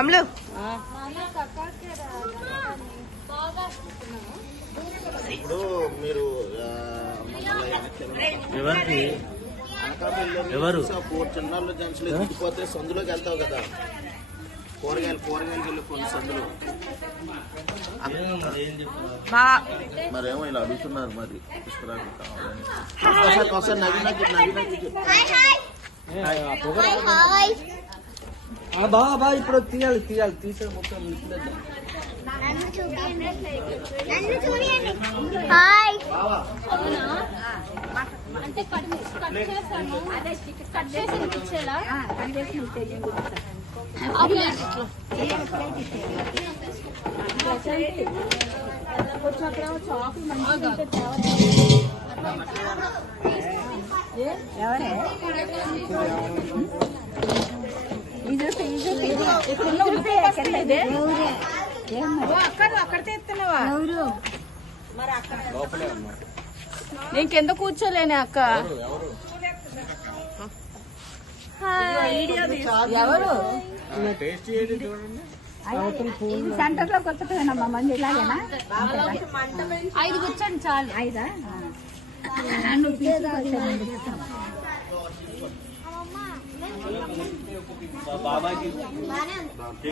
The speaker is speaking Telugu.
అమ్ములు ఇప్పుడు మీరు ఎవరికి ఎవరు 4 చిన్నాళ్ళు జంక్షన్ ఎత్తిపోతే సందులోకి వెళ్తావు కదా, కూరగాయలు వెళ్ళి కొన్ని సందులో మరేమో ఇలా అడుగుతున్నారు. మరి పుస్తకాలు కావాలని ఒకసారి బాబా ఇప్పుడు తీయాలి తీసే మొత్తం అంటే కట్ చేశాను, కట్ చేసి ఇచ్చేలా అక్కడ తెస్తున్నావా? నేను కింద కూర్చోలేనే అక్క. ఎవరు సెంటర్ లో కొత్తమేనమ్మా మంది ఇలాగేనా? 5 కూర్చోండి చాలు. 5 బాబాకి